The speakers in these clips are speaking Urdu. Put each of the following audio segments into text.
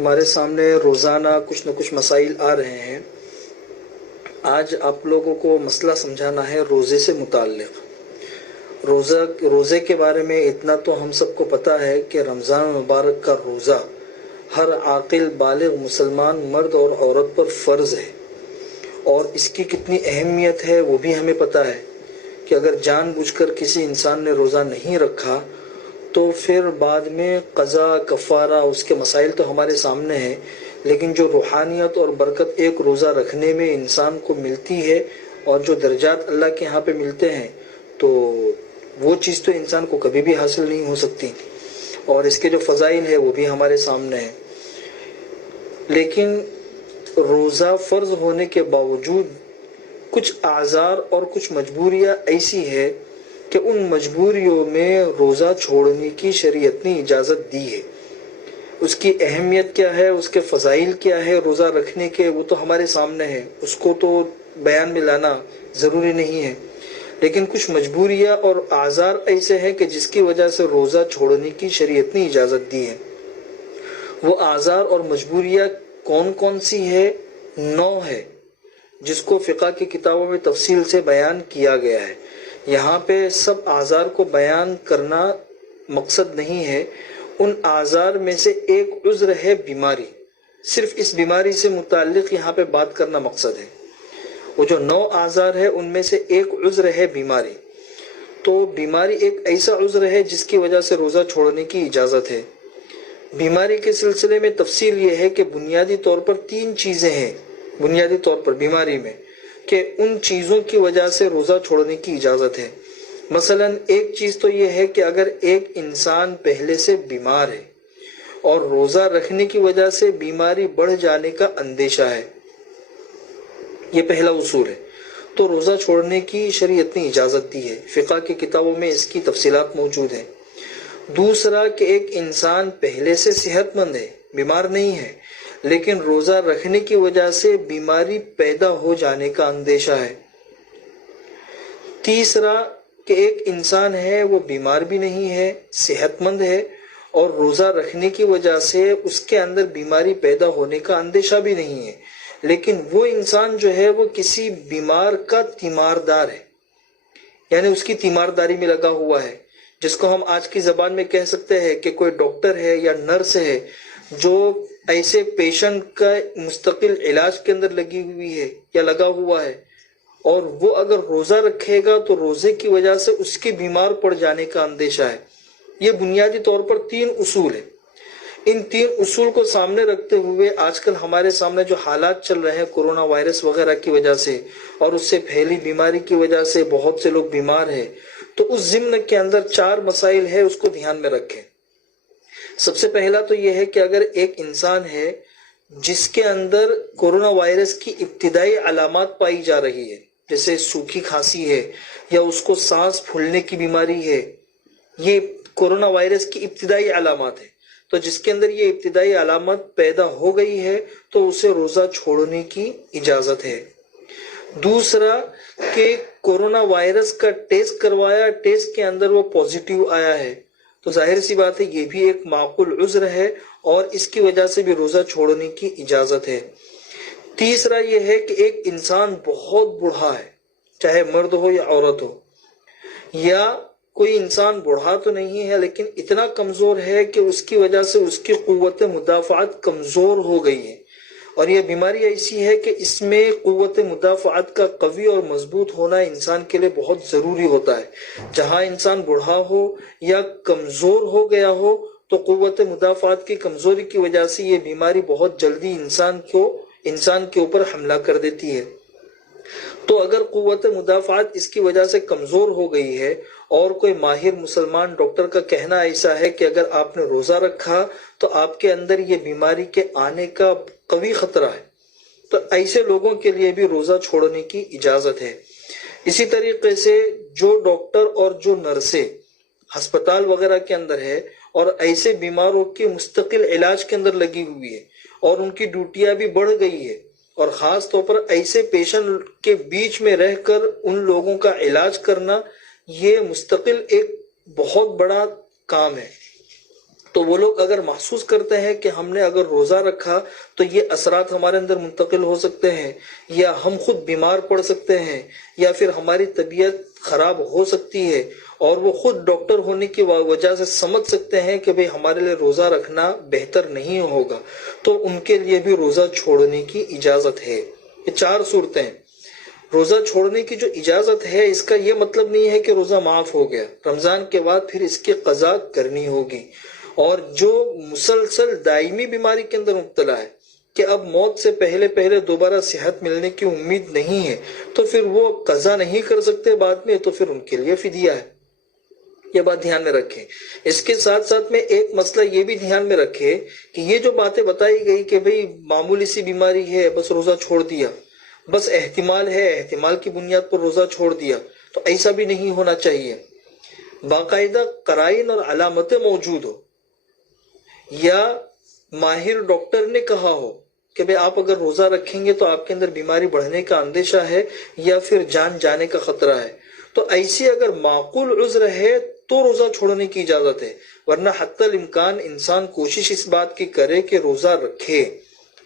ہمارے سامنے روزانہ کچھ نہ کچھ مسائل آ رہے ہیں۔ آج آپ لوگوں کو مسئلہ سمجھانا ہے روزے سے متعلق۔ روزے کے بارے میں اتنا تو ہم سب کو پتہ ہے کہ رمضان مبارک کا روزہ ہر عاقل بالغ مسلمان مرد اور عورت پر فرض ہے، اور اس کی کتنی اہمیت ہے وہ بھی ہمیں پتہ ہے کہ اگر جان بوجھ کر کسی انسان نے روزہ نہیں رکھا تو پھر بعد میں قضا کفارہ اس کے مسائل تو ہمارے سامنے ہیں، لیکن جو روحانیت اور برکت ایک روزہ رکھنے میں انسان کو ملتی ہے اور جو درجات اللہ کے ہاں پہ ملتے ہیں، تو وہ چیز تو انسان کو کبھی بھی حاصل نہیں ہو سکتی، اور اس کے جو فضائل ہے وہ بھی ہمارے سامنے ہیں۔ لیکن روزہ فرض ہونے کے باوجود کچھ اعذار اور کچھ مجبوریاں ایسی ہے کہ ان مجبوریوں میں روزہ چھوڑنے کی شریعت نے اجازت دی ہے۔ اس کی اہمیت کیا ہے، اس کے فضائل کیا ہے روزہ رکھنے کے، وہ تو ہمارے سامنے ہے، اس کو تو بیان میں لانا ضروری نہیں ہے۔ لیکن کچھ مجبوریاں اور اعذار ایسے ہیں کہ جس کی وجہ سے روزہ چھوڑنے کی شریعت نے اجازت دی ہے۔ وہ اعذار اور مجبوریاں کون کون سی ہے؟ 9 ہے، جس کو فقہ کی کتابوں میں تفصیل سے بیان کیا گیا ہے۔ یہاں پہ سب اعذار کو بیان کرنا مقصد نہیں ہے۔ ان اعذار میں سے ایک عذر ہے بیماری، صرف اس بیماری سے متعلق یہاں پہ بات کرنا مقصد ہے۔ وہ جو 9 اعذار ہے ان میں سے ایک عذر ہے بیماری۔ تو بیماری ایک ایسا عذر ہے جس کی وجہ سے روزہ چھوڑنے کی اجازت ہے۔ بیماری کے سلسلے میں تفصیل یہ ہے کہ بنیادی طور پر 3 چیزیں ہیں بنیادی طور پر بیماری میں، کہ ان چیزوں کی وجہ سے روزہ چھوڑنے کی اجازت ہے۔ مثلا ایک چیز تو یہ ہے کہ اگر ایک انسان پہلے سے بیمار ہے اور روزہ رکھنے کی وجہ سے بیماری بڑھ جانے کا اندیشہ ہے، یہ پہلا اصول ہے، تو روزہ چھوڑنے کی شریعت نے اجازت دی ہے۔ فقہ کی کتابوں میں اس کی تفصیلات موجود ہیں۔ دوسرا کہ ایک انسان پہلے سے صحت مند ہے، بیمار نہیں ہے، لیکن روزہ رکھنے کی وجہ سے بیماری پیدا ہو جانے کا اندیشہ ہے۔ تیسرا کہ ایک انسان ہے وہ بیمار بھی نہیں ہے، صحت مند ہے، اور روزہ رکھنے کی وجہ سے اس کے اندر بیماری پیدا ہونے کا اندیشہ بھی نہیں ہے، لیکن وہ انسان جو ہے وہ کسی بیمار کا تیماردار ہے، یعنی اس کی تیمارداری میں لگا ہوا ہے، جس کو ہم آج کی زبان میں کہہ سکتے ہیں کہ کوئی ڈاکٹر ہے یا نرس ہے جو ایسے پیشنٹ کا مستقل علاج کے اندر لگی ہوئی ہے یا لگا ہوا ہے، اور وہ اگر روزہ رکھے گا تو روزے کی وجہ سے اس کے بیمار پڑ جانے کا اندیشہ ہے۔ یہ بنیادی طور پر 3 اصول ہیں۔ ان 3 اصول کو سامنے رکھتے ہوئے آج کل ہمارے سامنے جو حالات چل رہے ہیں کورونا وائرس وغیرہ کی وجہ سے اور اس سے پھیلی بیماری کی وجہ سے بہت سے لوگ بیمار ہیں، تو اس ضمن کے اندر 4 مسائل ہے، اس کو دھیان میں رکھیں۔ سب سے پہلا تو یہ ہے کہ اگر ایک انسان ہے جس کے اندر کورونا وائرس کی ابتدائی علامات پائی جا رہی ہے، جیسے سوکھی کھانسی ہے یا اس کو سانس پھولنے کی بیماری ہے، یہ کورونا وائرس کی ابتدائی علامات ہے، تو جس کے اندر یہ ابتدائی علامت پیدا ہو گئی ہے تو اسے روزہ چھوڑنے کی اجازت ہے۔ دوسرا کہ کورونا وائرس کا ٹیسٹ کروایا، ٹیسٹ کے اندر وہ پازیٹیو آیا ہے، تو ظاہر سی بات ہے یہ بھی ایک معقول عذر ہے اور اس کی وجہ سے بھی روزہ چھوڑنے کی اجازت ہے۔ تیسرا یہ ہے کہ ایک انسان بہت بوڑھا ہے، چاہے مرد ہو یا عورت ہو، یا کوئی انسان بوڑھا تو نہیں ہے لیکن اتنا کمزور ہے کہ اس کی وجہ سے اس کی قوت مدافعت کمزور ہو گئی ہے، اور یہ بیماری ایسی ہے کہ اس میں قوت مدافعت کا قوی اور مضبوط ہونا انسان کے لیے بہت ضروری ہوتا ہے۔ جہاں انسان بوڑھا ہو یا کمزور ہو گیا ہو تو قوت مدافعت کی کمزوری کی وجہ سے یہ بیماری بہت جلدی انسان کے اوپر حملہ کر دیتی ہے۔ تو اگر قوت مدافعت اس کی وجہ سے کمزور ہو گئی ہے اور کوئی ماہر مسلمان ڈاکٹر کا کہنا ایسا ہے کہ اگر آپ نے روزہ رکھا تو آپ کے اندر یہ بیماری کے آنے کا قوی خطرہ ہے، تو ایسے لوگوں کے لیے بھی روزہ چھوڑنے کی اجازت ہے۔ اسی طریقے سے جو ڈاکٹر اور جو نرسیں ہسپتال وغیرہ کے اندر ہے اور ایسے بیماروں کے مستقل علاج کے اندر لگی ہوئی ہے اور ان کی ڈیوٹیاں بھی بڑھ گئی ہے، اور خاص طور پر ایسے پیشنٹ کے بیچ میں رہ کر ان لوگوں کا علاج کرنا، یہ مستقل ایک بہت بڑا کام ہے۔ تو وہ لوگ اگر محسوس کرتے ہیں کہ ہم نے اگر روزہ رکھا تو یہ اثرات ہمارے اندر منتقل ہو سکتے ہیں، یا ہم خود بیمار پڑ سکتے ہیں، یا پھر ہماری طبیعت خراب ہو سکتی ہے، اور وہ خود ڈاکٹر ہونے کی وجہ سے سمجھ سکتے ہیں کہ بھئی ہمارے لیے روزہ رکھنا بہتر نہیں ہوگا، تو ان کے لیے بھی روزہ چھوڑنے کی اجازت ہے۔ یہ 4 صورتیں ہیں۔ روزہ چھوڑنے کی جو اجازت ہے، اس کا یہ مطلب نہیں ہے کہ روزہ معاف ہو گیا، رمضان کے بعد پھر اس کی قضا کرنی ہوگی۔ اور جو مسلسل دائمی بیماری کے اندر مبتلا ہے کہ اب موت سے پہلے دوبارہ صحت ملنے کی امید نہیں ہے، تو پھر وہ قضا نہیں کر سکتے بعد میں، تو پھر ان کے لیے فدیہ ہے۔ یہ بات دھیان میں رکھیں۔ اس کے ساتھ ساتھ میں ایک مسئلہ یہ بھی دھیان میں رکھیں کہ یہ جو باتیں بتائی گئی کہ بھئی معمولی سی بیماری ہے بس روزہ چھوڑ دیا، بس احتمال ہے احتمال کی بنیاد پر روزہ چھوڑ دیا، تو ایسا بھی نہیں ہونا چاہیے۔ باقاعدہ قرائن اور علامتیں موجود ہو، یا ماہر ڈاکٹر نے کہا ہو کہ بھئی آپ اگر روزہ رکھیں گے تو آپ کے اندر بیماری بڑھنے کا اندیشہ ہے یا پھر جان جانے کا خطرہ ہے، تو ایسی اگر معقول عذر ہے تو روزہ چھوڑنے کی اجازت ہے، ورنہ حتی الامکان انسان کوشش اس بات کی کرے کہ روزہ رکھے۔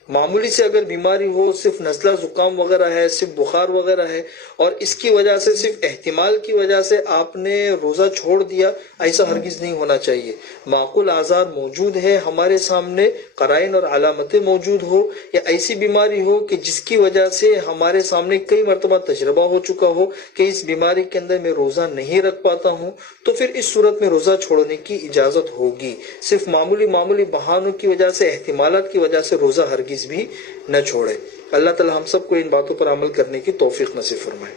معمولی سے اگر بیماری ہو، صرف نزلہ زکام وغیرہ ہے، صرف بخار وغیرہ ہے، اور اس کی وجہ سے صرف احتمال کی وجہ سے آپ نے روزہ چھوڑ دیا، ایسا ہرگز نہیں ہونا چاہیے۔ معقول اعذار موجود ہے ہمارے سامنے، قرائن اور علامتیں موجود ہو، یا ایسی بیماری ہو کہ جس کی وجہ سے ہمارے سامنے کئی مرتبہ تجربہ ہو چکا ہو کہ اس بیماری کے اندر میں روزہ نہیں رکھ پاتا ہوں، تو پھر اس صورت میں روزہ چھوڑنے کی اجازت ہوگی۔ صرف معمولی بہانوں کی وجہ سے، احتمالات کی وجہ سے روزہ ہرگز بھی نہ چھوڑے۔ اللہ تعالی ہم سب کو ان باتوں پر عمل کرنے کی توفیق نصیب فرمائے۔